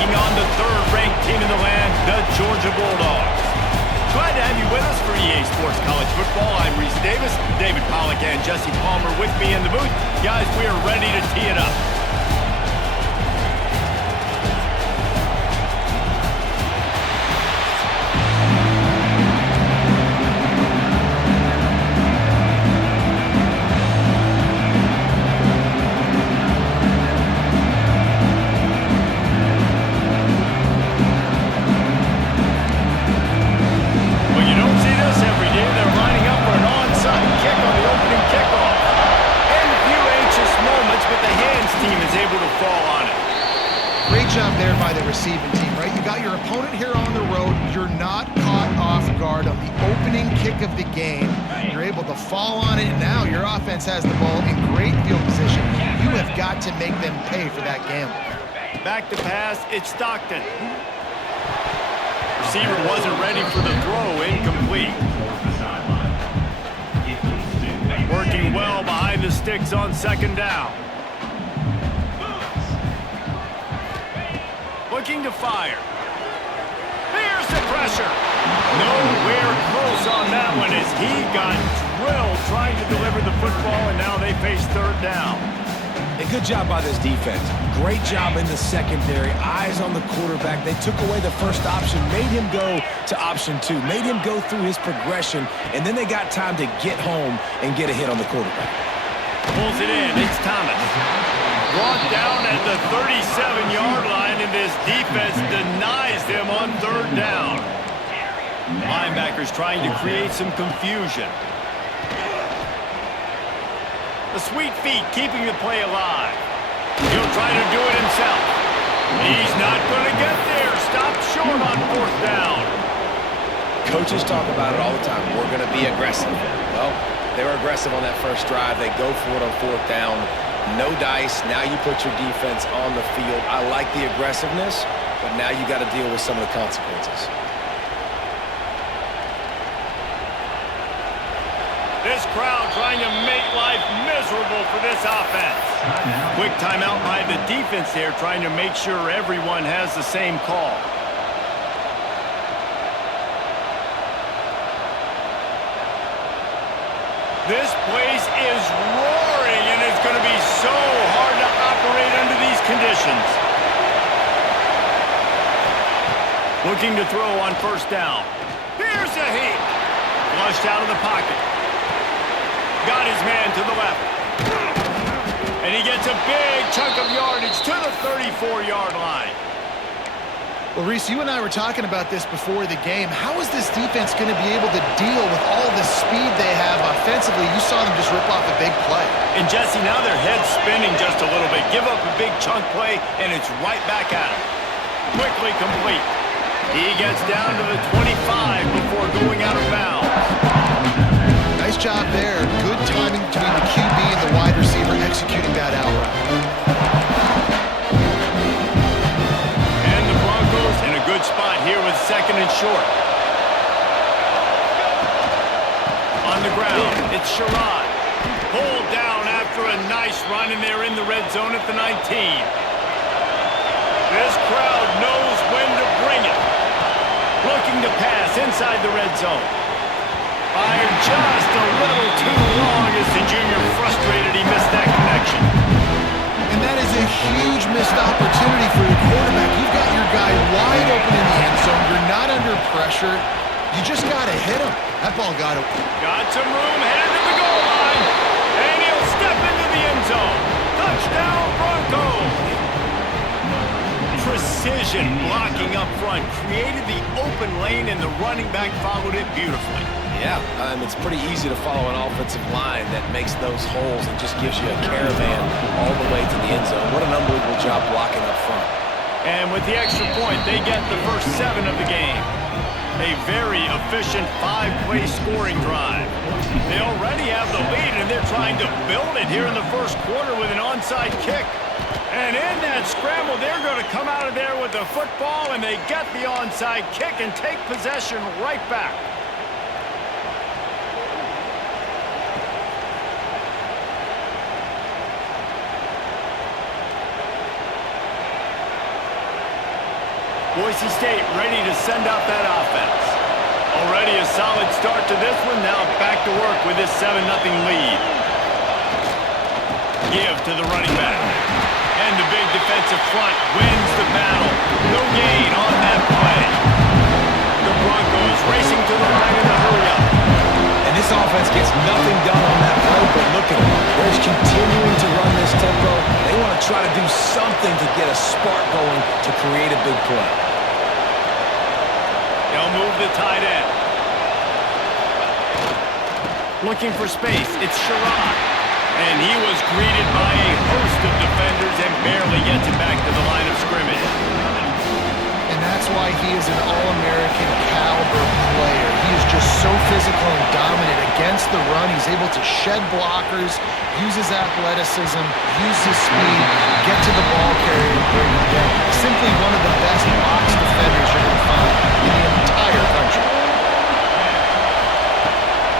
taking on the third-ranked team in the land, the Georgia Bulldogs. Glad to have you with us for EA Sports College Football. I'm Reese Davis, David Pollack and Jesse Palmer with me in the booth. Guys, we are ready to tee it up. Job there by the receiving team, right? You got your opponent here on the road. You're not caught off guard on the opening kick of the game. You're able to fall on it, and now your offense has the ball in great field position. You have got to make them pay for that gamble. Back to pass, it's Stockton. Receiver wasn't ready for the throw, incomplete. Working well behind the sticks on second down. Looking to fire. Here's the pressure. Nowhere close on that one as he got drilled trying to deliver the football, and now they face third down. A good job by this defense. Great job in the secondary. Eyes on the quarterback. They took away the first option, made him go to option 2, made him go through his progression, and then they got time to get home and get a hit on the quarterback. Pulls it in. It's Thomas. Brought down at the 37-yard line, and this defense denies them on third down. Linebackers trying to create some confusion. The sweet feet keeping the play alive. He'll try to do it himself. He's not going to get there. Stopped short on fourth down. Coaches talk about it all the time. We're going to be aggressive. Well, they were aggressive on that first drive. They go for it on fourth down. No dice. Now you put your defense on the field. I like the aggressiveness, but now you got to deal with some of the consequences. This crowd trying to make life miserable for this offense. Quick timeout by the defense there, trying to make sure everyone has the same call. This place is roaring, and it's going to be so hard to operate under these conditions. Looking to throw on first down. Here's a heat. Flushed out of the pocket. Got his man to the left. And he gets a big chunk of yardage to the 34-yard line. Well, Reese, you and I were talking about this before the game. How is this defense going to be able to deal with all the speed they have offensively? You saw them just rip off a big play. And, Jesse, now their head's spinning just a little bit. Give up a big chunk play, and it's right back at him. Quickly complete. He gets down to the 25 before going out of bounds. Nice job there. Good timing between the QB and the wide receiver executing that out route. In a good spot here with second and short. On the ground, it's Sherrod. Pulled down after a nice run, and they're in the red zone at the 19. This crowd knows when to bring it. Looking to pass inside the red zone. Fired just a little too long as the junior frustrated he missed that connection. And that is a huge missed opportunity for your quarterback. You've got your guy wide open in the end zone. You're not under pressure. You just got to hit him. That ball got it. Got some room, headed to the goal line. And he'll step into the end zone. Touchdown, Broncos. Precision blocking up front. Created the open lane, and the running back followed it beautifully. Yeah, it's pretty easy to follow an offensive line that makes those holes and just gives you a caravan all the way to the end zone. What an unbelievable job blocking up front. And with the extra point, they get the first 7 of the game. A very efficient 5-play scoring drive. They already have the lead, and they're trying to build it here in the first quarter with an onside kick. And in that scramble, they're going to come out of there with the football, and they get the onside kick and take possession right back. Boise State ready to send out that offense. Already a solid start to this one. Now back to work with this 7-0 lead. Give to the running back. And the big defensive front wins the battle. No gain on that play. The Broncos racing to the line in a hurry-up. And this offense gets nothing done on that play, but look at them. They're just continuing to run this tempo. They want to try to do something to get a spark going to create a big play. They'll move the tight end. Looking for space. It's Sherrod. And he was greeted by a host of defenders and barely gets it back to the line of scrimmage. And that's why he is an All-American caliber player. He is just so physical and dominant against the run. He's able to shed blockers, use his athleticism, use his speed, get to the ball carrier and bring him down. Simply one of the best box defenders you're going to find in the entire country.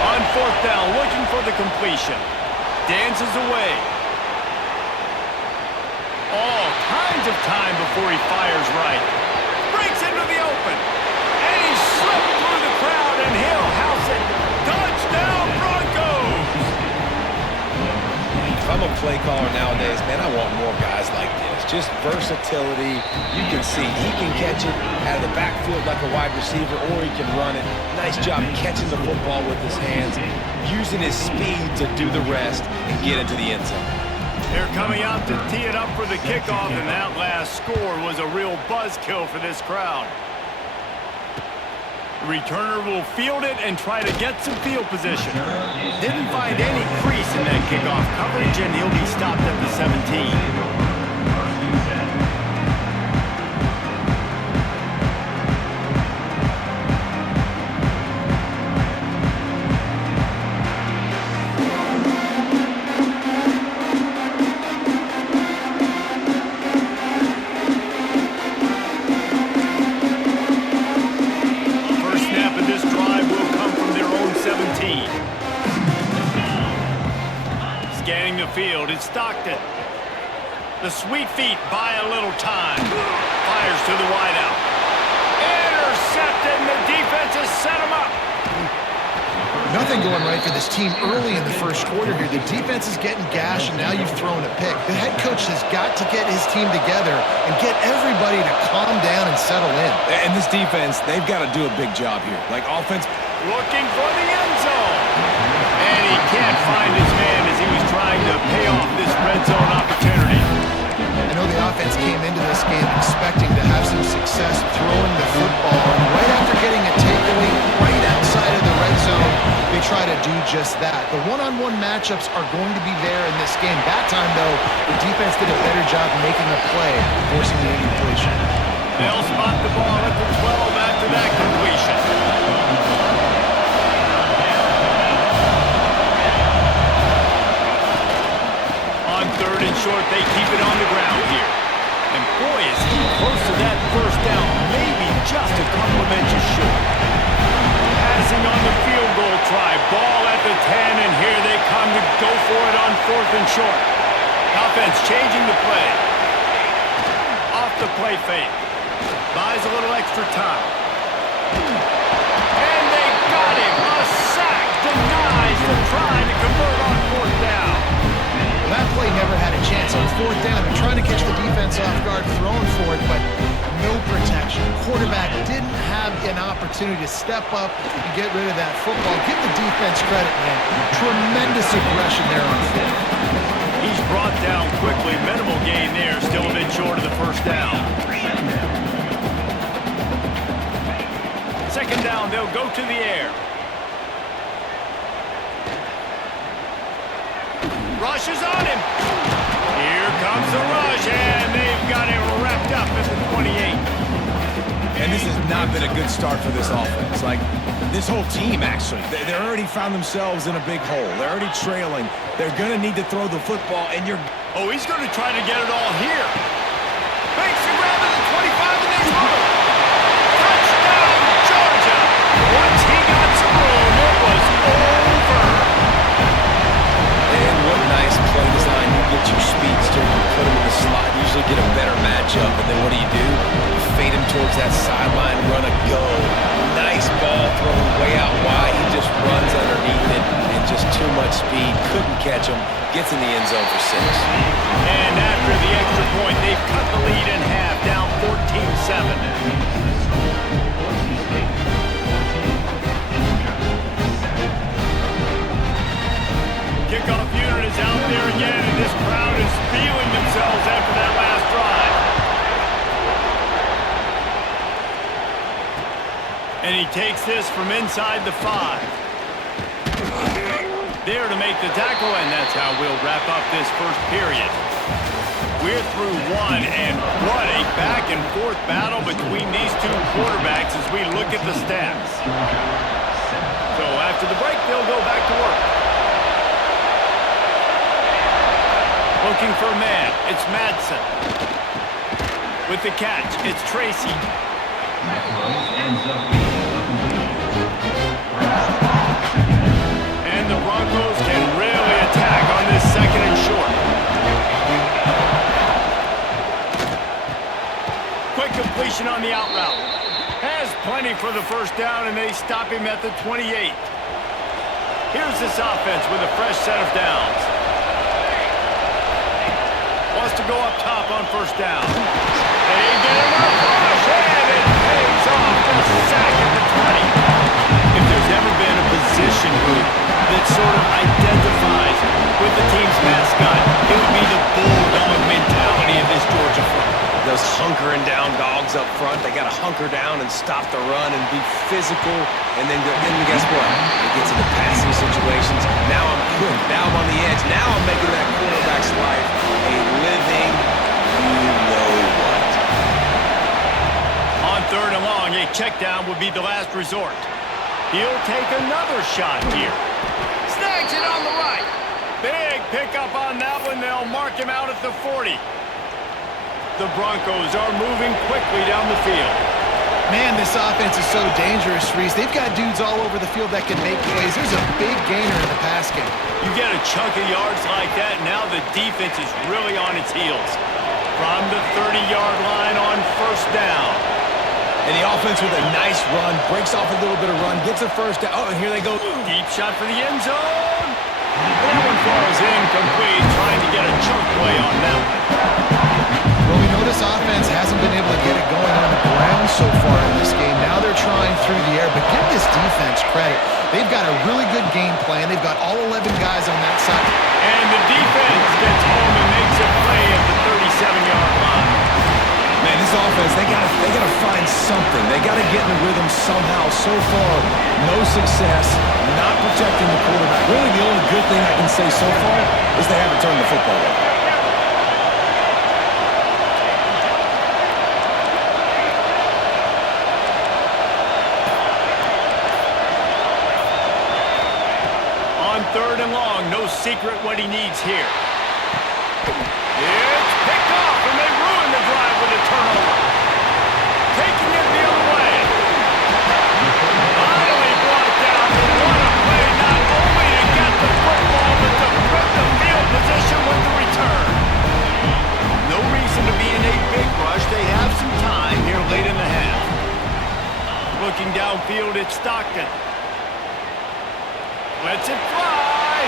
On fourth down, looking for the completion. Dances away. All kinds of time before he fires right. Breaks into the open. And he slipped through the crowd, and he'll house it. Touchdown, Broncos! If I'm a play caller nowadays, man, I want more guys like this. Just versatility. You can see he can catch it out of the backfield like a wide receiver, or he can run it. Nice job catching the football with his hands, using his speed to do the rest and get into the end zone. They're coming out to tee it up for the kickoff, and that last score was a real buzzkill for this crowd. The returner will field it and try to get some field position. Didn't find any crease in that kickoff coverage, and he'll be stopped at the 17. Field. It's Stockton. The sweet feet buy a little time. Fires to the wideout. Intercepted, and the defense has set him up. Nothing going right for this team early in the first quarter here. The defense is getting gashed, and now you've thrown a pick. The head coach has got to get his team together and get everybody to calm down and settle in. And this defense, they've got to do a big job here. Like offense. Looking for the end zone. And he can't find his man as he was trying to pay off this red zone opportunity. I know the offense came into this game expecting to have some success throwing the football. And right after getting a takeaway right outside of the red zone, they try to do just that. The one-on-one matchups are going to be there in this game. That time, though, the defense did a better job making a play, forcing the incompletion. They'll spot the ball at the 12 after that completion. On third and short, they keep it on the ground here. And boy, is he close to that first down. Maybe just a couple of inches short. Passing on the field goal try. Ball at the 10, and here they come to go for it on fourth and short. Offense changing the play. Off the play fake. Buys a little extra time. And they got him. A sack denies the try to convert on fourth down. That play never had a chance on fourth down. They're trying to catch the defense off guard, throwing for it, but no protection. Quarterback didn't have an opportunity to step up and get rid of that football. Give the defense credit, man. Tremendous aggression there on fourth. He's brought down quickly. Minimal gain there. Still a bit short of the first down. Second down, they'll go to the air. Rush is on him. Here comes the rush, and they've got it wrapped up at the 28. And this has not been a good start for this offense. Like, this whole team, actually. They already found themselves in a big hole. They're already trailing. They're going to need to throw the football, and you're... Oh, he's going to try to get it all here. Makes the grab at the 25, and there's room. Touchdown, Georgia. Once he got some room, it was over. And what nice play design. You get your speedster, you put him in the slot, usually get a better matchup, and then what do? You fade him towards that couldn't catch him. Gets in the end zone for 6. And after the extra point, they've cut the lead in half, down 14-7. Kickoff unit is out there again, and this crowd is feeling themselves after that last drive. And he takes this from inside the 5. There to make the tackle, and that's how we'll wrap up this first period. We're through one, and what a back-and-forth battle between these two quarterbacks as we look at the stats. So after the break, they'll go back to work. Looking for a man, it's Madsen. With the catch, it's Tracy. And the Broncos can really attack on this 2nd and short. Quick completion on the out route. Has plenty for the first down, and they stop him at the 28. Here's this offense with a fresh set of downs. Wants to go up top on first down. They get him up, and it pays off for the sack at the 20. If there's ever been a position group that sort of identifies with the team's mascot, it would be the bulldog mentality of this Georgia front. Those hunkering down dogs up front, they got to hunker down and stop the run and be physical, and then guess what? It gets into passing situations. Now I'm good. Now I'm on the edge. Now I'm making that quarterback's life a living, you know what. On 3rd and long, a check down would be the last resort. He'll take another shot here. Snags it on the right. Big pickup on that one. They'll mark him out at the 40. The Broncos are moving quickly down the field. Man, this offense is so dangerous, Reese. They've got dudes all over the field that can make plays. There's a big gainer in the pass game. You get a chunk of yards like that, now the defense is really on its heels. From the 30-yard line on first down. And the offense with a nice run, breaks off a little bit of run, gets a first down. Oh, and here they go. Deep shot for the end zone. That one falls incomplete, trying to get a chunk play on that one. Well, we know this offense hasn't been able to get it going on the ground so far in this game. Now they're trying through the air, but give this defense credit. They've got a really good game plan. They've got all 11 guys on that side. And the defense gets home and makes a play at the 37-yard line. Man, this offense, they gotta find something. They gotta get in the rhythm somehow. So far, no success, not protecting the quarterback. Really, the only good thing I can say so far is they haven't turned the football over. On 3rd and long, no secret what he needs here. It's picked off, and they ruin the drive with a turnover. Taking it the other way. Finally brought down, but what a play, not only to get the football, but to put the field position with the return. No reason to be in a big rush. They have some time here late in the half. Looking downfield, it's Stockton. Lets it fly.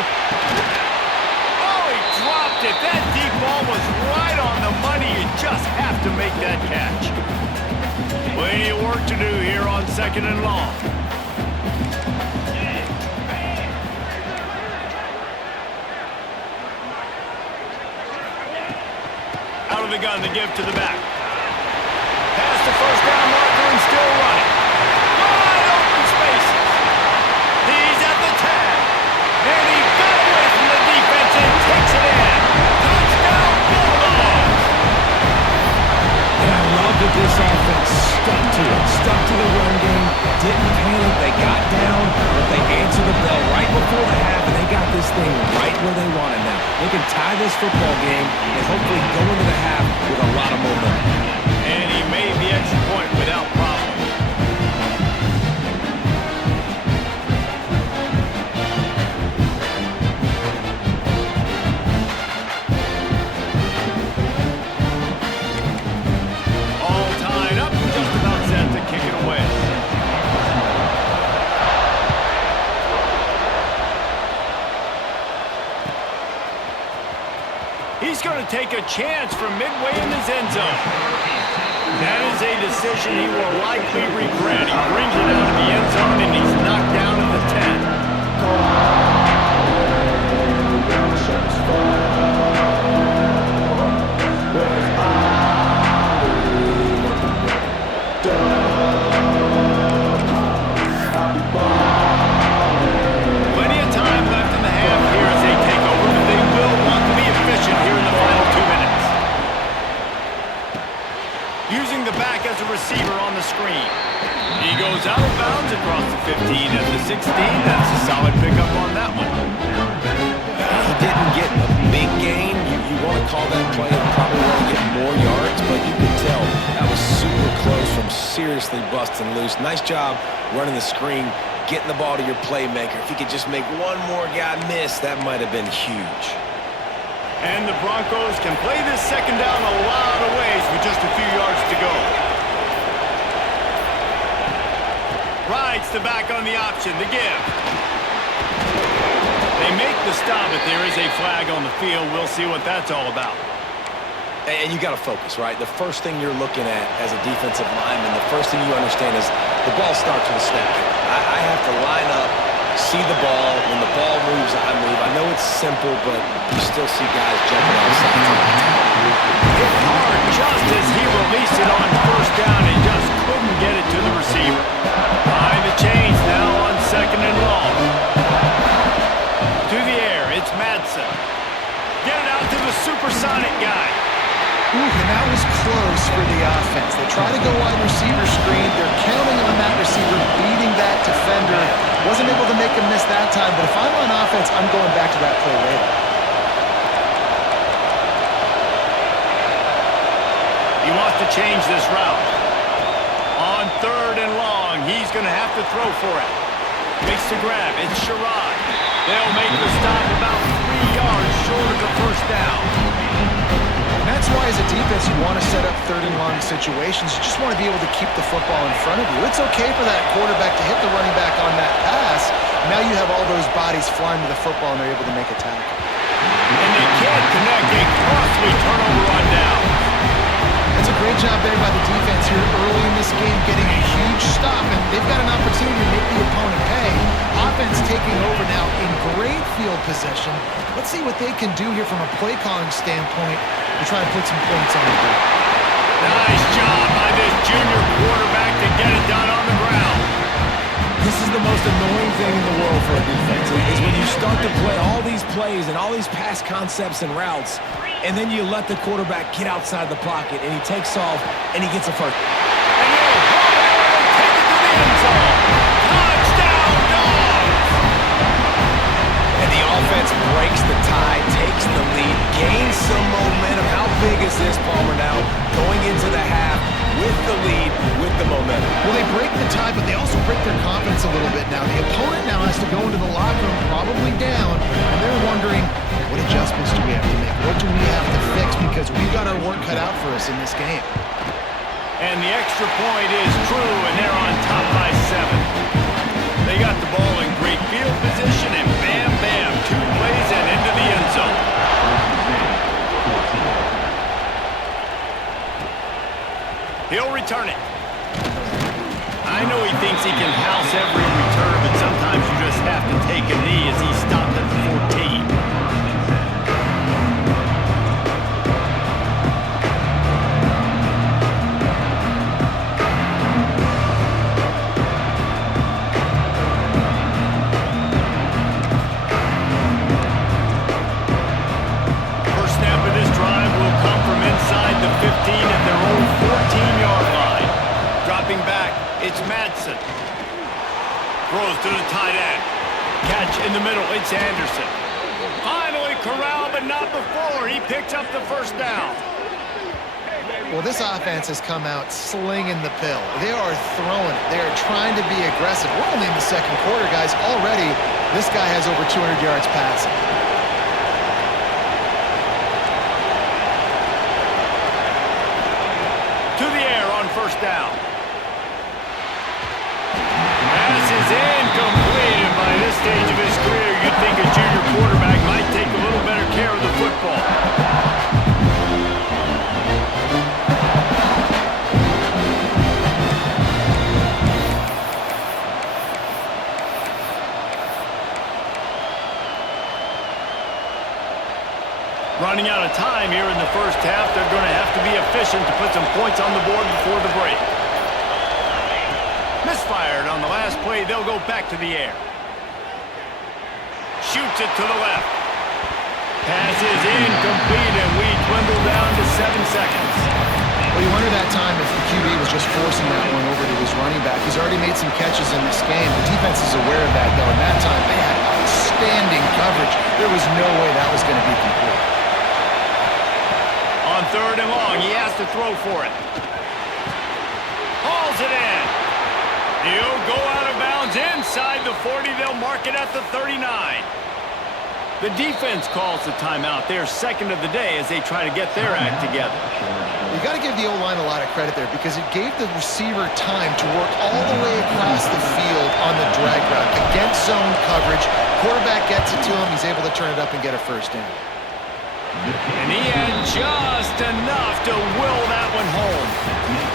Oh, he dropped it. That deep ball was right on the money. You just have to make that catch. Plenty of work to do here on 2nd and long. Out of the gun to give to the back. Past the first down marker and still running. Wide open spaces. He's at the tag. And he got away from the defense and takes it in. Touchdown, Bulldogs! And I love that this offense stuck to it. Stuck to the run game. Didn't panic. They got down, but they answered the bell right before the half, and they got this thing right where they wanted now. They can tie this football game and hopefully go into the half with a lot of momentum. And he made the extra point without problem. All tied up, just about set to kick it away. He's going to take a chance from midway in his end zone. That is a decision he will likely regret. He brings it out of the end zone, and he's knocked down at the 10. Plenty of time left in the half here as they take over, but they will want to be efficient here in the final 2 minutes. Using the back as a receiver on the screen. He goes out of bounds across the 15 at the 16. That's a solid pickup on that one. He didn't get a big gain. You want to call that play and probably want to get more yards, but you can tell that was super close from seriously busting loose. Nice job running the screen, getting the ball to your playmaker. If he could just make one more guy miss, that might have been huge. And the Broncos can play this second down a lot of ways with just a few yards to go. Rides the back on the option, the give. They make the stop, but there is a flag on the field. We'll see what that's all about. And you got to focus, right? The first thing you're looking at as a defensive lineman, the first thing you understand is the ball starts with a snap kick. I have to line up, see the ball. When the ball moves, I move. I know it's simple, but you still see guys jumping outside. Hit hard just as he released it on first down and just couldn't get it to the receiver. Behind the chains now on second and long. To the air, it's Madsen. Get it out to the supersonic guy. Ooh, and that was close for the offense. They try to go wide receiver screen. They're counting on that receiver beating that defender. Wasn't able to make him miss that time, but if I'm on offense, I'm going back to that play later. He wants to change this route. On third and long, he's going to have to throw for it. Makes the grab. It's Sherrod. They'll make the stop about 3 yards short of the first down. And that's why as a defense you want to set up third and long situations. You just want to be able to keep the football in front of you. It's okay for that quarterback to hit the running back on that pass. Now you have all those bodies flying to the football and they're able to make a tackle. And they can't connect. A costly turnover on down. That's a great job there by the defense here early in this game, getting a huge stop, and they've got an opportunity to make the opponent pay. Offense taking over now in great field possession. Let's see what they can do here from a play calling standpoint to try to put some points on the board. Nice job by this junior quarterback to get it done on the ground. This is the most annoying thing in the world for a defense, is when you start to play all these plays and all these pass concepts and routes, and then you let the quarterback get outside the pocket, and he takes off, and he gets a first. And he'll take it to the end zone. Touchdown, Dogs! And the offense breaks the tie, takes the lead, gains some momentum. How big is this, Palmer, now? Going into the half with the lead, with the momentum. Well, they break the tie, but they also break their confidence a little bit now. The opponent now has to go into the locker room probably down, and they're wondering, what adjustments do we have to make? What do we have to fix? Because we've got our work cut out for us in this game. And the extra point is true, and they're on top by 7. They got the ball in great field position, and bam, bam, 2 plays and into the end zone. He'll return it. I know he thinks he can house every return, but sometimes you just have to take a knee as he stopped at the 14. First snap of this drive will come from inside the 15 at their own 14-yard line. Dropping back, it's Madsen. Throws to the tight end. Catch in the middle, it's Anderson. Finally corralled, but not before. He picks up the first down. Well, this offense has come out slinging the pill. They are throwing it. They are trying to be aggressive. We're only in the second quarter, guys. Already, this guy has over 200 yards passing. To the air on first down. Pass is incomplete, and by this stage of his career, you'd think a junior quarterback might take a little better care of the football. Running out of time here in the first half. They're going to have to be efficient to put some points on the board before the break. Misfired on the last play. They'll go back to the air. Shoots it to the left. Pass is incomplete, and we dwindle down to 7 seconds. Well, you wonder that time if the QB was just forcing that one over to his running back. He's already made some catches in this game. The defense is aware of that, though. And that time, they had outstanding coverage. There was no way that was going to be complete. On 3rd and long, he has to throw for it. Hauls it in. He'll go out of bounds inside the 40. They'll mark it at the 39. The defense calls the timeout. They're second of the day as they try to get their act together. You got to give the O-line a lot of credit there because it gave the receiver time to work all the way across the field on the drag route against zone coverage. Quarterback gets it to him. He's able to turn it up and get a first down. And he had just enough to will that one home.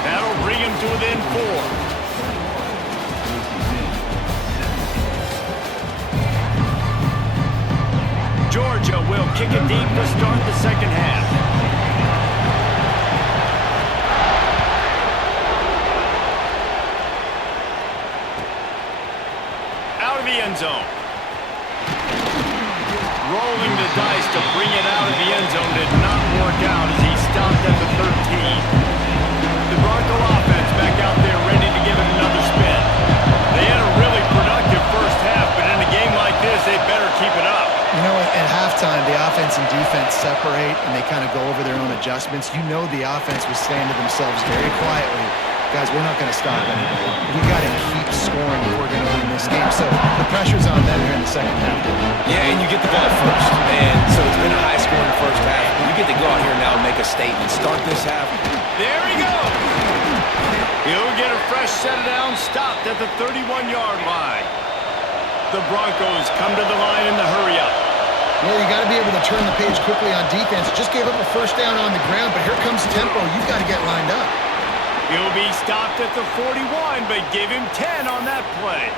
That'll bring him to within 4. Georgia will kick it deep to start the second half. Out of the end zone. Rolling the dice to bring it out of the end zone did not work out as he stopped at the 13. The Bronco offense back out there ready to give it another spin. They had a really productive first half, but in a game like this, they better keep it up. You know, at halftime, the offense and defense separate, and they kind of go over their own adjustments. You know the offense was saying to themselves very quietly, guys, we're not going to stop anybody. We got to keep scoring if we're going to win this game. So the pressure's on them here in the second half. Yeah, and you get the ball first. And so it's been a high-scoring first half. You get to go out here now and make a statement. Start this half. There he goes. He'll get a fresh set down, stopped at the 31-yard line. The Broncos come to the line in the hurry-up. Well, you got to be able to turn the page quickly on defense. Just gave up a first down on the ground, but here comes tempo. You've got to get lined up. He'll be stopped at the 41, but give him 10 on that play.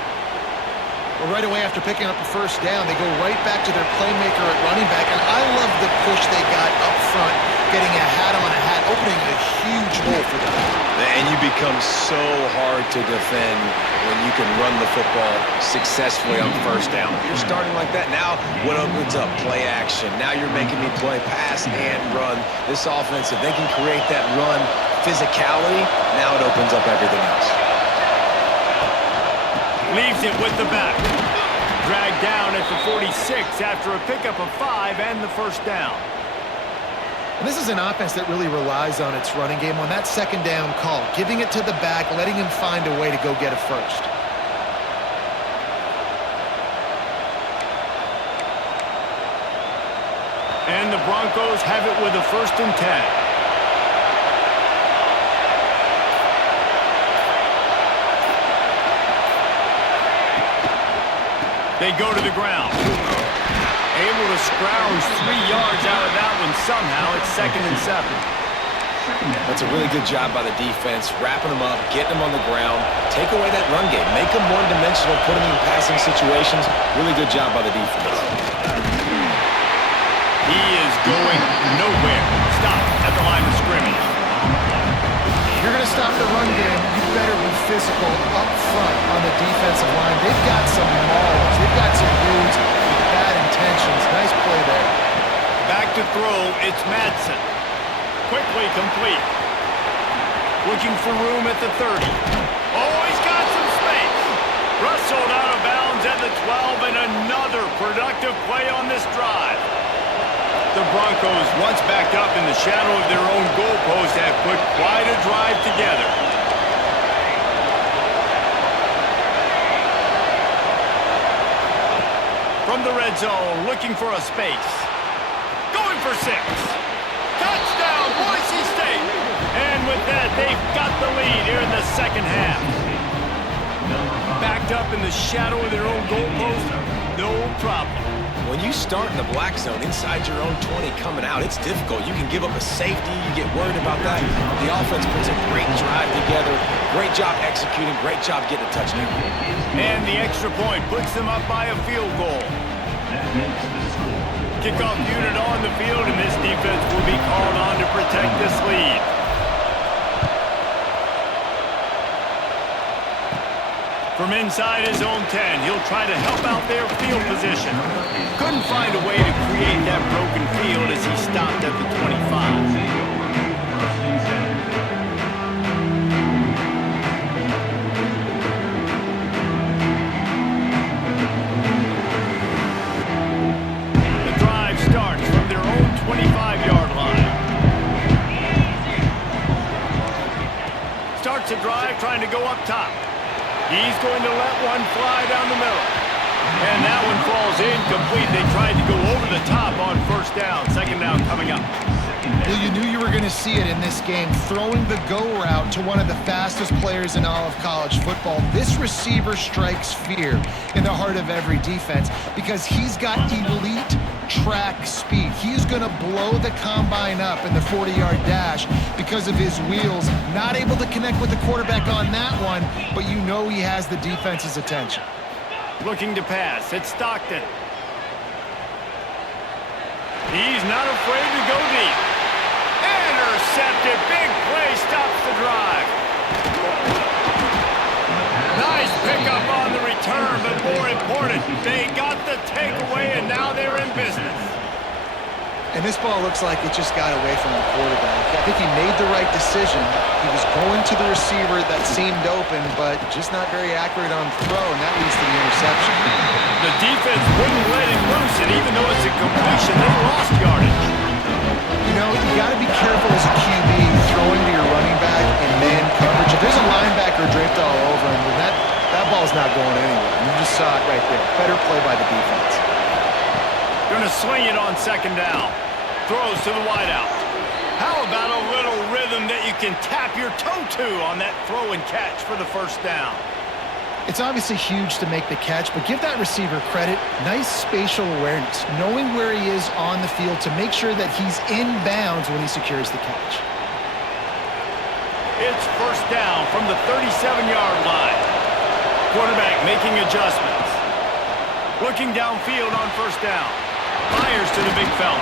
Well, right away after picking up the first down, they go right back to their playmaker at running back, and I love the push they got up front, getting a hat on a hat, opening a huge hole for them. And you become so hard to defend when you can run the football successfully on first down. You're starting like that. Now, what opens up? Play action. Now you're making me play pass and run. This offense, if they can create that run physicality, now it opens up everything else. Leaves it with the back. Dragged down at the 46 after a pickup of 5 and the first down. And this is an offense that really relies on its running game on that second down call, giving it to the back, letting him find a way to go get a first. And the Broncos have it with a 1st and 10. They go to the ground. Able to scrounge 3 yards out of that one somehow. It's 2nd and 7. That's a really good job by the defense, wrapping them up, getting them on the ground, take away that run game, make them one-dimensional, put them in passing situations. Really good job by the defense. He is going nowhere. Stop at the line of scrimmage. If you're going to stop the run game, you better be physical up front on the defensive line. They've got some mauls. They've got some dudes with bad intentions. Nice play there. Back to throw, it's Madsen. Quickly complete. Looking for room at the 30. Oh, he's got some space. Rustled out of bounds at the 12, and another productive play on this drive. The Broncos, once backed up in the shadow of their own goalpost, have put quite a drive together. From the red zone, looking for a space. Going for 6. Touchdown, Boise State! And with that, they've got the lead here in the second half. Backed up in the shadow of their own goalpost, no problem. When you start in the black zone inside your own 20 coming out, it's difficult. You can give up a safety. You get worried about that. The offense puts a great drive together. Great job executing. Great job getting a touchdown. And the extra point puts them up by a field goal. kickoff unit on the field, and this defense will be called on to protect this lead. From inside his own 10, he'll try to help out their field position. Couldn't find a way to create that broken field as he stopped at the 25. Starts from their own 25-yard line. Starts a drive trying to go up top. He's going to let one fly down the middle. And that one falls incomplete. They tried to go over the top on first down. Second down coming up. Well, you knew you were going to see it in this game, throwing the go route to one of the fastest players in all of college football. This receiver strikes fear in the heart of every defense because he's got elite track speed. He's going to blow the combine up in the 40-yard dash because of his wheels. Not able to connect with the quarterback on that one, but you know he has the defense's attention. Looking to pass. It's Stockton. He's not afraid to go deep. Intercepted. Big play stops the drive. Nice pickup on the return, but more important, they got the takeaway, and now they're in business. And this ball looks like it just got away from the quarterback. I think he made the right decision. He was going to the receiver that seemed open, but just not very accurate on the throw, and that leads to the interception. The defense wouldn't let him loose, and even though it's a completion, they lost yardage. You know, you got to be careful as a QB throwing to your running back in man coverage. If there's a linebacker draped all over him, then that ball's not going anywhere. You just saw it right there. Better play by the defense. Going to swing it on second down. Throws to the wideout. How about a little rhythm that you can tap your toe to on that throw and catch for the first down? It's obviously huge to make the catch, but give that receiver credit. Nice spatial awareness, knowing where he is on the field to make sure that he's in bounds when he secures the catch. It's first down from the 37-yard line. Quarterback making adjustments. Looking downfield on first down. Fires to the big fella.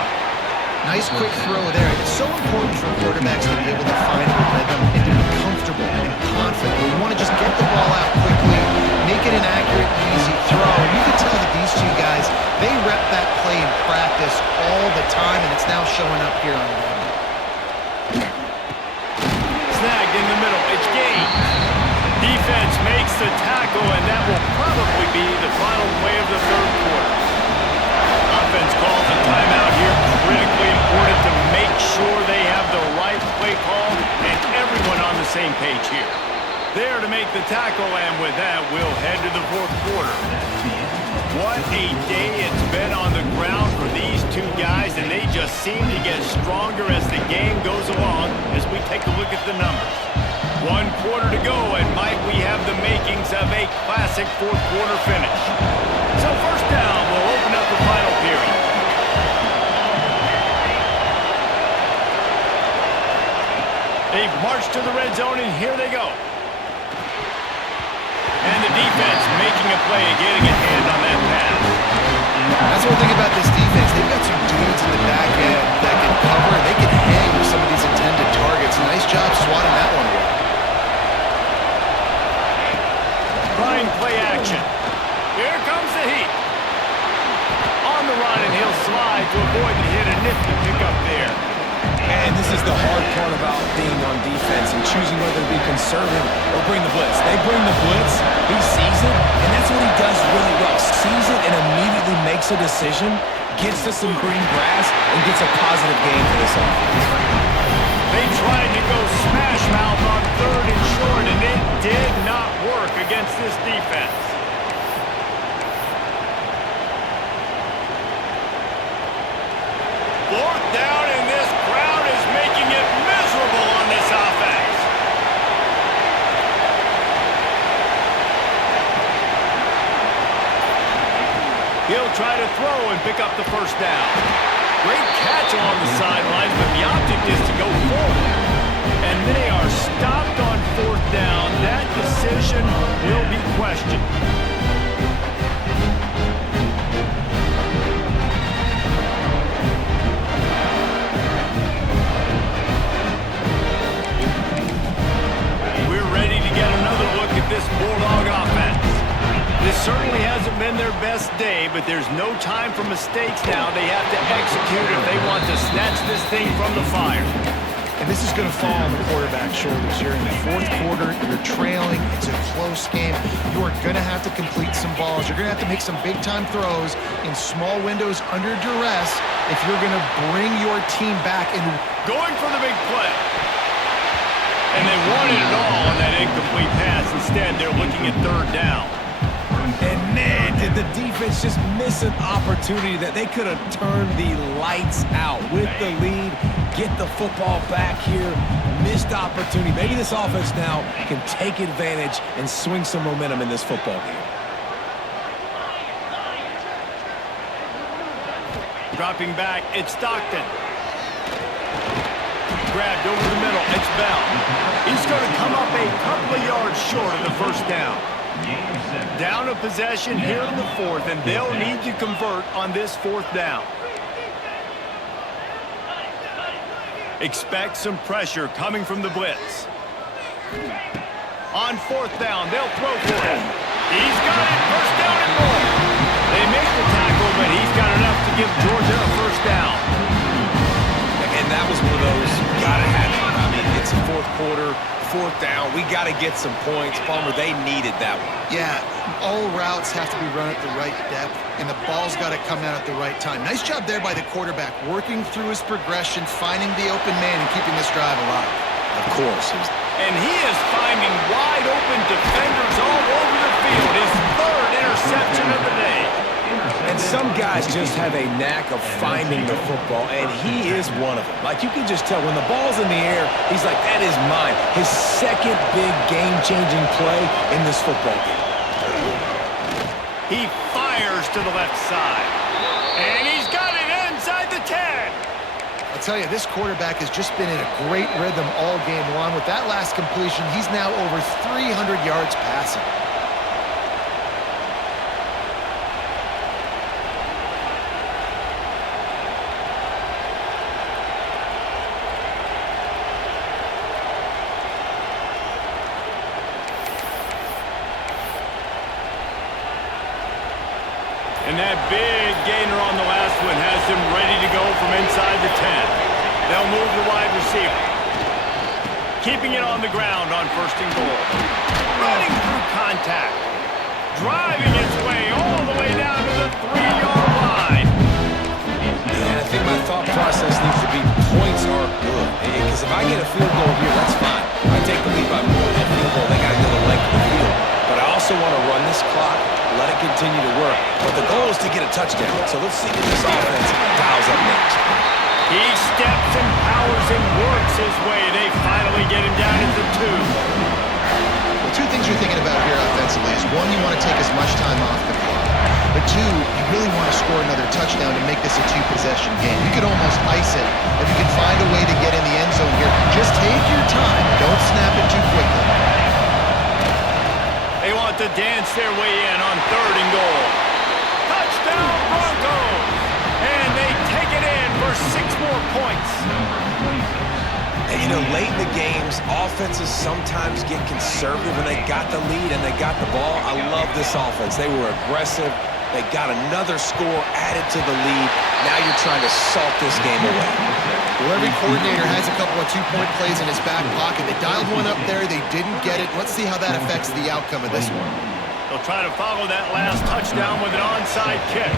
Nice quick throw there. It's so important for quarterbacks to be able to find a rhythm and to be comfortable and confident. You want to just get the ball out quickly, make it an accurate, easy throw. And you can tell that these two guys, they rep that play in practice all the time, and it's now showing up here on the field. Snagged in the middle. It's gained. Defense makes the tackle, and that will probably be the final play of the third quarter. Offense calls a timeout here. Critically important to make sure they have the right play call and everyone on the same page here. There to make the tackle, and with that, we'll head to the fourth quarter. What a day it's been on the ground for these two guys, and they just seem to get stronger as the game goes along as we take a look at the numbers. 1 quarter to go, and might we have the makings of a classic fourth quarter finish. So first down will open up the final period. They've marched to the red zone, and here they go. And the defense making a play and getting a hand on that pass. That's one thing about this defense. They've got some dudes in the back end that can cover, and they can hang with some of these intended targets. Nice job swatting that one away. Trying play action. Here comes the heat. On the run, and he'll slide to avoid the hit. A nifty pickup there. And this is the hard part about being on defense and choosing whether to be conservative or bring the blitz. They bring the blitz, he sees it, and that's what he does really well. Sees it and immediately makes a decision, gets to some green grass, and gets a positive gain for this offense. They tried to go smash mouth on third and short, and it did not work against this defense. Fourth down, and this crowd is making it miserable on this offense. He'll try to throw and pick up the first down. Great catch along the sidelines, but the object is to go forward. And they are stopped on fourth down. That decision will be questioned. but there's no time for mistakes now. They have to execute if they want to snatch this thing from the fire. And this is going to fall on the quarterback's shoulders. You're in the fourth quarter. You're trailing. It's a close game. You are going to have to complete some balls. You're going to have to make some big-time throws in small windows under duress if you're going to bring your team back. And going for the big play. And they wanted it all on that incomplete pass. Instead, they're looking at third down. And man, did the defense just miss an opportunity that they could have turned the lights out with the lead, get the football back here, missed opportunity. Maybe this offense now can take advantage and swing some momentum in this football game. Dropping back, it's Stockton. Grabbed over the middle, it's Bell. He's going to come up a couple of yards short of the first down. Down a possession here in the fourth, and they'll need to convert on this fourth down. Expect some pressure coming from the blitz. On fourth down, they'll throw for it. He's got it, first down and more. They make the tackle, but he's got enough to give Georgia a first down. And that was one of those, gotta have it. I mean, it's a fourth quarter, fourth down. We got to get some points. Palmer, they needed that one. yeah, all routes have to be run at the right depth, and the ball's got to come out at the right time. Nice job there by the quarterback, working through his progression, finding the open man, and keeping this drive alive. Of course. And he is finding wide open defenders all over the field. His third interception of the day. And some guys just have a knack of finding the football, and he is one of them. Like, you can just tell when the ball's in the air, he's like, that is mine. His second big game-changing play in this football game. He fires to the left side. And he's got it inside the 10. I'll tell you, this quarterback has just been in a great rhythm all game long. With that last completion, he's now over 300 yards passing. And that big gainer on the last one has him ready to go from inside the 10. They'll move the wide receiver. Keeping it on the ground on first and goal. Running through contact. Driving his way all the way down to the 3-yard line. And I think my thought process needs to be points are good. Because if I get a field goal here, that's fine. If I take the lead by more than a field goal, they got to go the length of the field. But I also want to run this clock, let it continue to work. But the goal is to get a touchdown. So let's see what this offense dials up next. He steps and powers and works his way. They finally get him down into 2. Well, two things you're thinking about here offensively is, one, you want to take as much time off the clock. But two, you really want to score another touchdown to make this a 2-possession game. You could almost ice it if you can find a way to get in the end zone here. Just take your time. Don't snap it too quickly. They want to dance their way in on third and goal. Touchdown Broncos! And they take it in for 6 more points. And, you know, late in the games, offenses sometimes get conservative when they got the lead and they got the ball. I love this offense. They were aggressive. They got another score added to the lead. Now you're trying to salt this game away. Well, every coordinator has a couple of 2-point plays in his back pocket. They dialed one up there. They didn't get it. Let's see how that affects the outcome of this one. They'll try to follow that last touchdown with an onside kick.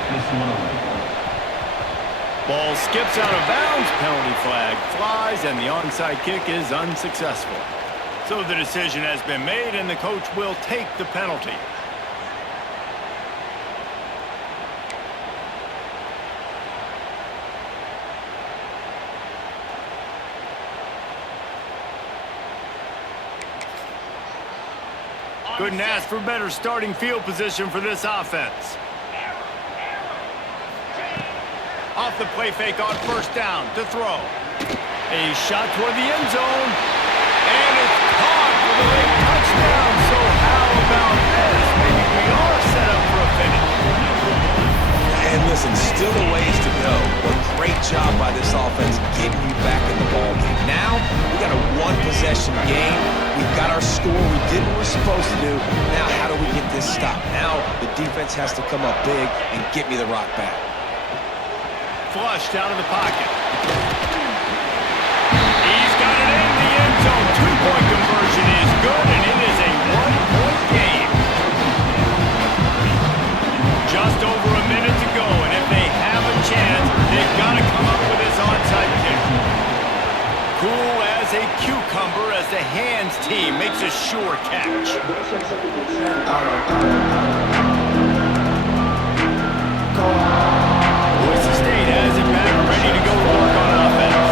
Ball skips out of bounds. Penalty flag flies, and the onside kick is unsuccessful. So the decision has been made, and the coach will take the penalty. Couldn't ask for better starting field position for this offense. Off the play fake on first down to throw. A shot toward the end zone. And it's caught for the late touchdown. So how about this? Maybe we are set up for a finish. And Listen, still a ways to go, but great job by this offense getting you back in the ball game. Now, we got a one-possession game. We've got our score. We did what we're supposed to do. Now, how do we get this stopped? Now, the defense has to come up big and get me the rock back. Flushed out of the pocket. He's got it in the end zone. Two-point conversion is good, and it is a one-point game. Just over a minute to go, and if they have a chance, they've got to come up with this onside kick. Cool as a cucumber as the hands team makes a sure catch. Boise State has it back, ready to go to work on offense.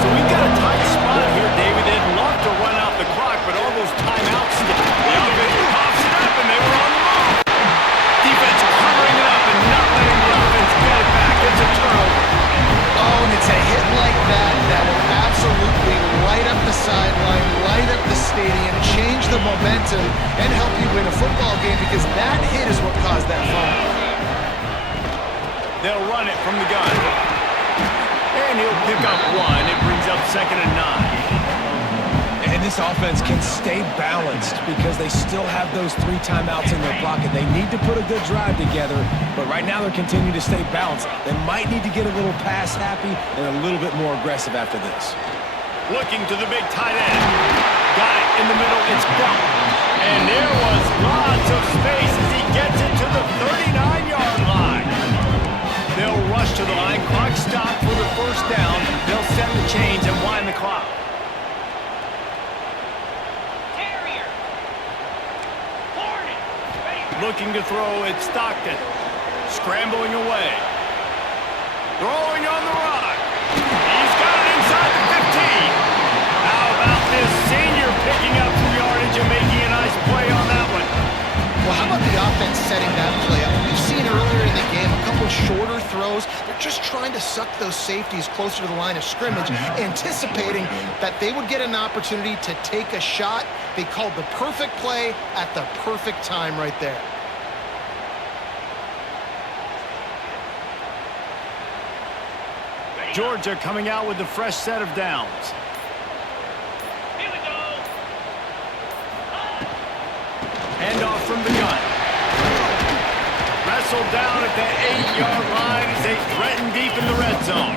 So we've got a tight spot here, David. They'd love to run out the clock, but all those timeouts, the offense pops it up, and they were on the ball. Defense covering it up and not letting the offense get it back. It's a turnover. Oh, and it's a hit like that that will absolutely light up the sideline, light up the stadium, change the momentum, and help you win a football game, because that hit is what caused that fumble. They'll run it from the gun. And he'll pick up one. It brings up 2nd and 9. And this offense can stay balanced because they still have those 3 timeouts in their pocket. They need to put a good drive together, but right now they're continuing to stay balanced. They might need to get a little pass happy and a little bit more aggressive after this. Looking to the big tight end. Got it in the middle. It's bumped. And there was lots of space as he gets it to the 39-yard line. They'll rush to the line. Clock stopped for the first down. They'll set the chains and wind the clock. Looking to throw, it's Stockton. Scrambling away. Throwing on the run. He's got it inside the 15. How about this senior picking up some yardage and making a nice play on that one? Well, how about the offense setting that play up? We've seen earlier in the game a couple shorter throws. They're just trying to suck those safeties closer to the line of scrimmage, anticipating that they would get an opportunity to take a shot. They called the perfect play at the perfect time right there. Georgia coming out with a fresh set of downs. Here we go. Handoff from the gun. Wrestled down at the 8-yard line as they threaten deep in the red zone.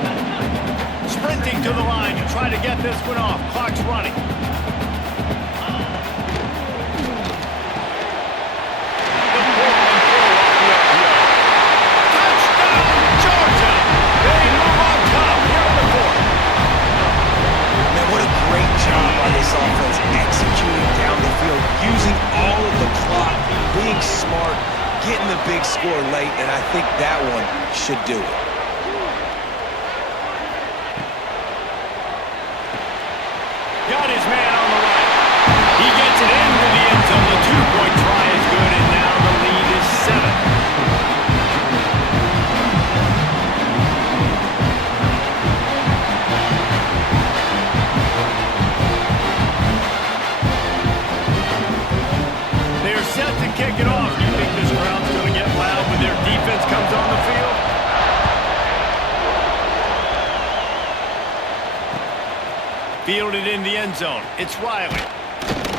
Sprinting to the line to try to get this one off. Clock's running. This offense executing down the field, using all of the clock, being smart, getting the big score late, and I think that one should do it. Got his man on the right. He gets it into the end zone. The 2-point try is good, and now the lead is 7. Kick it off. You think this crowd's going to get loud when their defense comes on the field? Fielded in the end zone. It's Riley.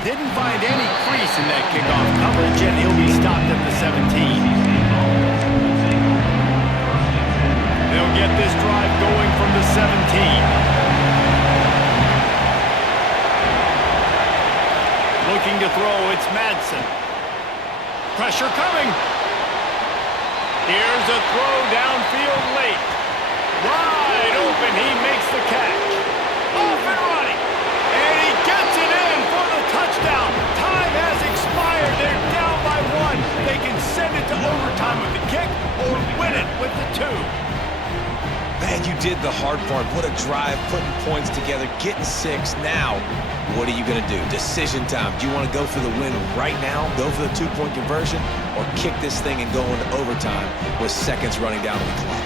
Didn't find any crease in that kickoff coverage, and he'll be stopped at the 17. They'll get this drive going from the 17. Looking to throw, it's Madsen. Pressure coming. Here's a throw downfield late. Wide open, he makes the catch. Off and running. And he gets it in for the touchdown. Time has expired. They're down by 1. They can send it to overtime with the kick or win it with the 2. Man, you did the hard part. What a drive, putting points together, getting 6. Now, what are you going to do? Decision time. Do you want to go for the win right now, go for the 2-point conversion, or kick this thing and go into overtime with seconds running down on the clock?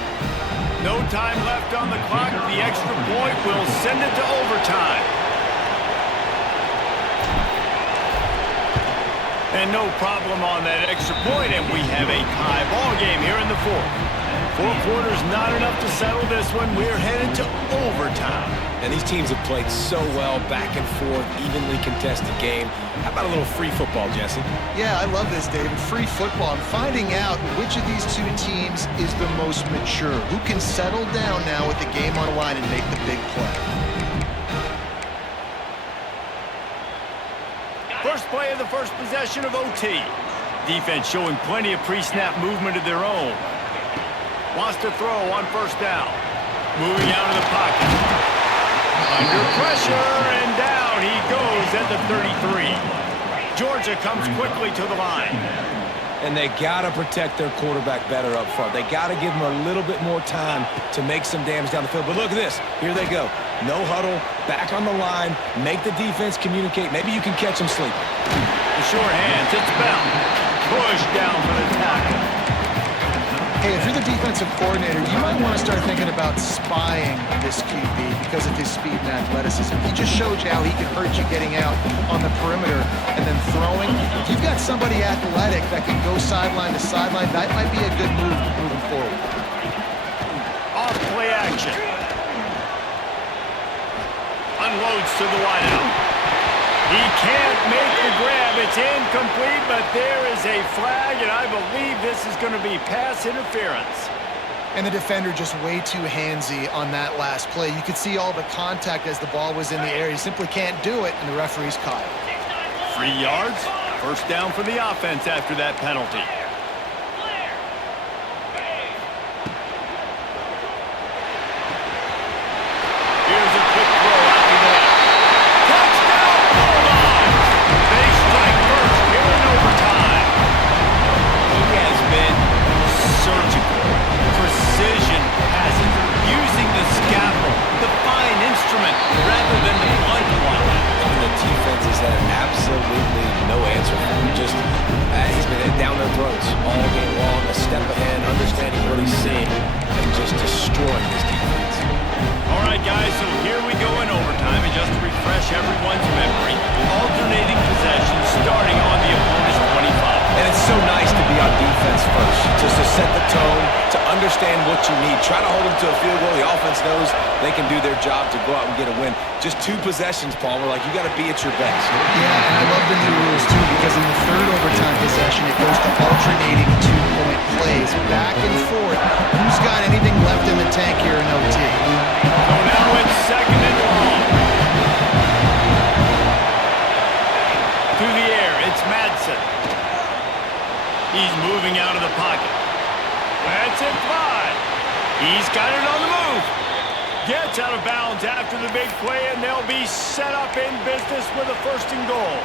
No time left on the clock. The extra point will send it to overtime. And no problem on that extra point, and we have a tie ball game here in the 4th. 4 quarters not enough to settle this one. We're headed to overtime. And these teams have played so well, back and forth, evenly contested game. How about a little free football, Jesse? Yeah, I love this, David. Free football. I'm finding out which of these two teams is the most mature. Who can settle down now with the game on the line and make the big play. First play of the first possession of OT. Defense showing plenty of pre-snap movement of their own. Wants to throw on first down. Moving out of the pocket. Under pressure, and down he goes at the 33. Georgia comes quickly to the line. And they got to protect their quarterback better up front. They got to give him a little bit more time to make some damage down the field. But look at this. Here they go. No huddle, back on the line, make the defense communicate. Maybe you can catch them sleeping. The short hands, it's Bell. Push down for the tackle. Hey, if you're the defensive coordinator, you might want to start thinking about spying this QB because of his speed and athleticism. He just showed you how he can hurt you getting out on the perimeter and then throwing. If you've got somebody athletic that can go sideline to sideline, that might be a good move moving forward. Off play action. Unloads to the wideout. He can't make the grab. It's incomplete, but there is a flag, and I believe this is going to be pass interference. And the defender just way too handsy on that last play. You could see all the contact as the ball was in the air. He simply can't do it, and the referee's caught it. 3 yards. First down for the offense after that penalty. Here's a quick throw after that. Touchdown, Bulldogs! They strike first here in overtime. He has been surgical. Precision passing, using the scalpel, the fine instrument, rather than the blunt one. And the defense has had absolutely no answer for him. Just, he's been down their throats all game long, a step ahead, understanding what he's seeing, and just destroying this defense. All right, guys, so here we go in overtime, and just to refresh everyone's memory, alternating possessions starting on the opponent's 25. And it's so nice to be on defense first, just to set the tone, to understand what you need. Try to hold them to a field goal. The offense knows they can do their job to go out and get a win. Just 2 possessions, Palmer, like you got to be at your best. Yeah, and I love the new rules, too, because in the third overtime possession, it goes to alternating 2-point plays, back and forth. Who's got anything left in the tank here in OT? So now it's second and long. To the air, it's Madsen. He's moving out of the pocket. That's it, 5. He's got it on the move. Gets out of bounds after the big play, and they'll be set up in business with a first and goal.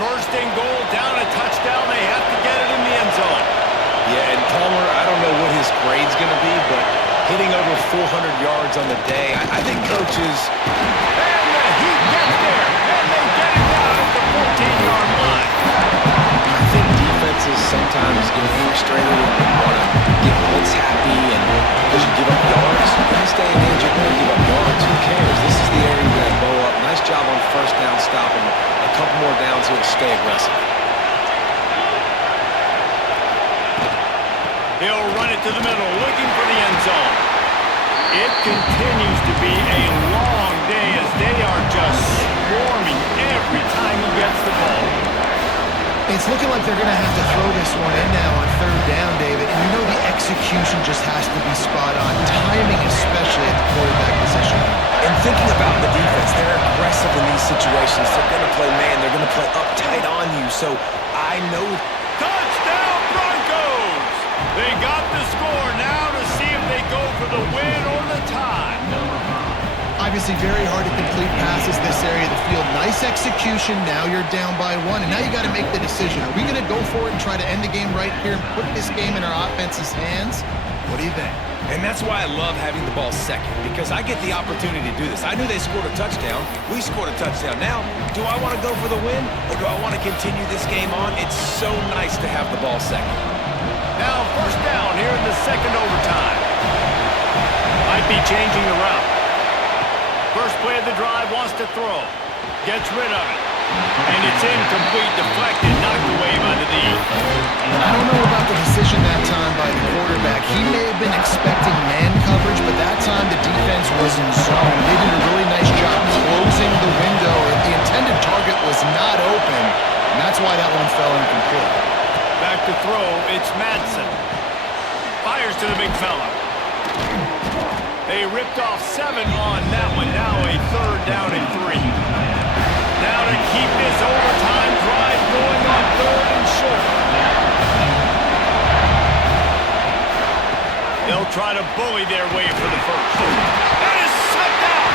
First and goal, down a touchdown. They have to get it in the end zone. Yeah, and Palmer, I don't know what his grade's going to be, but hitting over 400 yards on the day, I think coaches... And the Heat gets there, and they get it down at the 14-yard line. I think defenses sometimes get frustrated and want to get blitz happy, and because you give up yards, in this day and age, you're going to give up yards. Who cares? This is the area you're going to bow up. Nice job on first down, stopping a couple more downs here to stay aggressive. He'll run it to the middle, looking for the end zone. It continues to be a long day as they are just swarming every time he gets the ball. It's looking like they're going to have to throw this one in now on third down, David. And you know the execution just has to be spot on. Timing, especially at the quarterback position. And thinking about the defense, they're aggressive in these situations. They're going to play man. They're going to play up tight on you. So I know... Touchdown, Broncos! They got the score now to see if they go for the win or the tie. Obviously very hard to complete passes this area of the field. Nice execution. Now you're down by 1. And now you got to make the decision. Are we going to go for it and try to end the game right here and put this game in our offense's hands? What do you think? And that's why I love having the ball second, because I get the opportunity to do this. I knew they scored a touchdown. We scored a touchdown. Now, do I want to go for the win, or do I want to continue this game on? It's so nice to have the ball second. Now first down here in the second overtime. Might be changing the route. First play of the drive, wants to throw. Gets rid of it. And it's incomplete, deflected, knocked away by the D. I don't know about the decision that time by the quarterback. He may have been expecting man coverage, but that time the defense was in zone. They did a really nice job closing the window. The intended target was not open, and that's why that one fell incomplete. Back to throw, it's Madsen. Fires to the big fella. They ripped off 7 on that one. Now a 3rd down and 3. Now to keep this overtime drive going on 3rd and short. They'll try to bully their way for the first. That is shut down.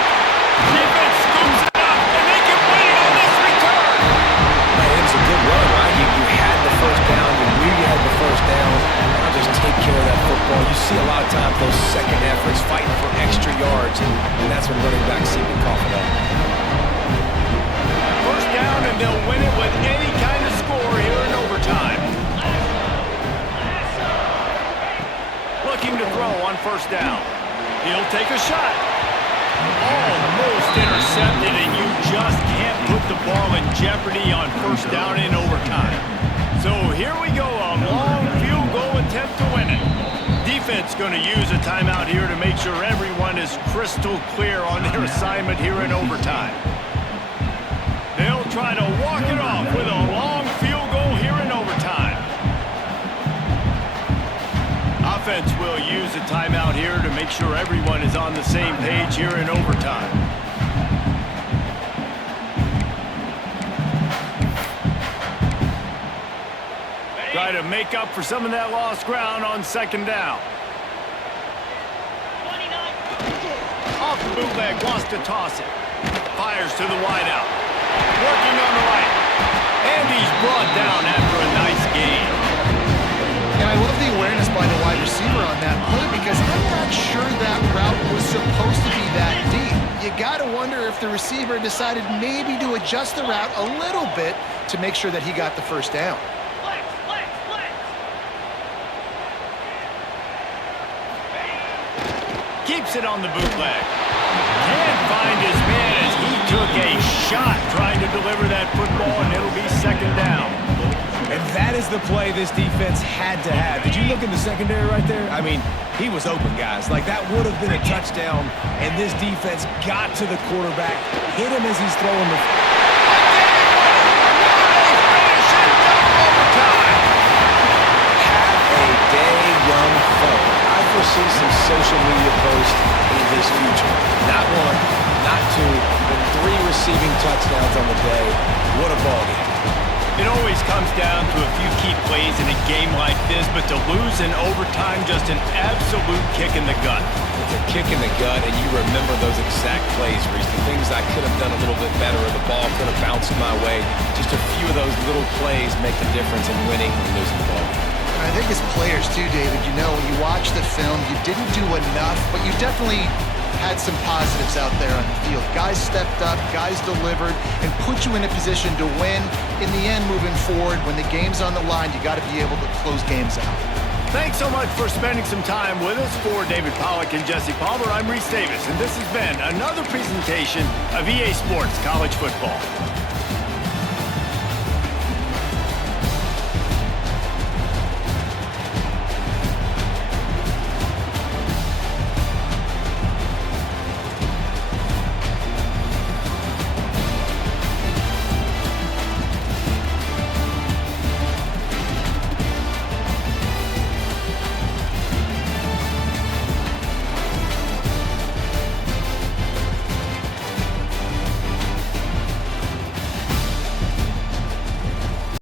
Defense scoops it up, and they can win it on this return. Man, it was a good run, right? You had the first down. You knew you had the first down. Now just take care of that football. You see a lot of times those second efforts fighting for extra yards, and that's when running backs seem to cough it up. First down, and they'll win it with any kind of score here in overtime. Looking to throw on first down. He'll take a shot. Almost intercepted, and you just can't put the ball in jeopardy on first down in overtime. So here we go, a long field goal attempt to win it. Defense going to use a timeout here to make sure everyone is crystal clear on their assignment here in overtime. They'll try to walk it off with a long field goal here in overtime. Offense will use a timeout here to make sure everyone is on the same page here in overtime. Try to make up for some of that lost ground on second down. Off the bootleg, wants to toss it. Fires to the wideout. Working on the right. And he's brought down after a nice gain. And I love the awareness by the wide receiver on that play because I'm not sure that route was supposed to be that deep. You got to wonder if the receiver decided maybe to adjust the route a little bit to make sure that he got the first down. Keeps it on the bootleg. Can't find his man as he took a shot trying to deliver that football, and it'll be second down. And that is the play this defense had to have. Did you look in the secondary right there? I mean, he was open, guys. Like, that would have been a touchdown, and this defense got to the quarterback, hit him as he's throwing the... Have a day, young fella. I foresee some social media posts in his future. Not 1, not 2, but 3 receiving touchdowns on the day. What a ball game. It always comes down to a few key plays in a game like this, but to lose in overtime, just an absolute kick in the gut. It's a kick in the gut, and you remember those exact plays, Reese. The things I could have done a little bit better, or the ball could have bounced my way. Just a few of those little plays make the difference in winning and losing the ball. And I think as players too, David, you know, when you watch the film, you didn't do enough, but you definitely had some positives out there on the field. Guys stepped up, guys delivered, and put you in a position to win. In the end, moving forward, when the game's on the line, you got to be able to close games out. Thanks so much for spending some time with us. For David Pollack and Jesse Palmer, I'm Reese Davis, and this has been another presentation of EA Sports College Football.